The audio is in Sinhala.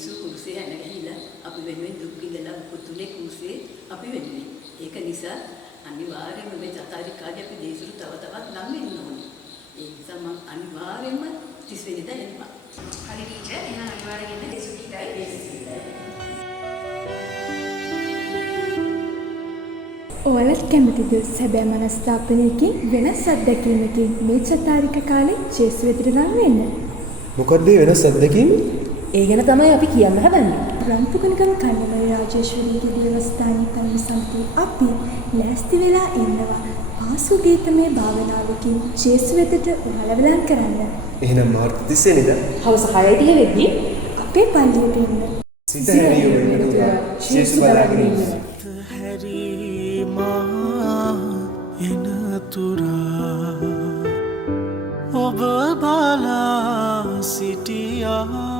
දේසු කුරුසේ යන ගිහිලා අපි වෙනුවෙන් දුක් විඳලා පුතුනේ කුරුසේ අපි වෙනුවෙන්. ඒක නිසා අනිවාර්යයෙන්ම මේ චාරිකාවේ අපි දේසුරු තව තවත් නම් වෙන්න ඕනේ. ඒ නිසා මම අනිවාර්යයෙන්ම 30 වෙනිදා එනවා. හරි ටීචර් එහෙනම් අනිවාර්යයෙන් එන්න දේසු ගීතයි. ඔයාලත් කැමතිද සැබෑ මනස්ථාපනයකින් වෙනස් අත්දැකීමකින් මේ චතාරික කාලේ ජේසු වෙතට නම් වෙන්න? මොකක්ද වෙනස් අත්දැකීම? ඒ ගැන තමයි අපි කියන්න හදන්නේ. රන්පුගණකම කන්නමයි රාජේශ්වරීගේ දේවස්ථානයේ තනි සමිතිය අපි ලෑස්ති වෙලා ඉන්නවා. ආසු ගීතමය භාවනාවකින් ජේසු වෙතට ඔයාලව ලං කරන්න. එහෙනම් මාර්තු 30 වෙනිදා හවස 6:30 වෙද්දී අපේ පල්ලියට එන්න. සිත හැරියෝ වෙනතුරා ජේසු බලාගෙන ඉන්න. එනතුරා ඔබ බලා සිටියා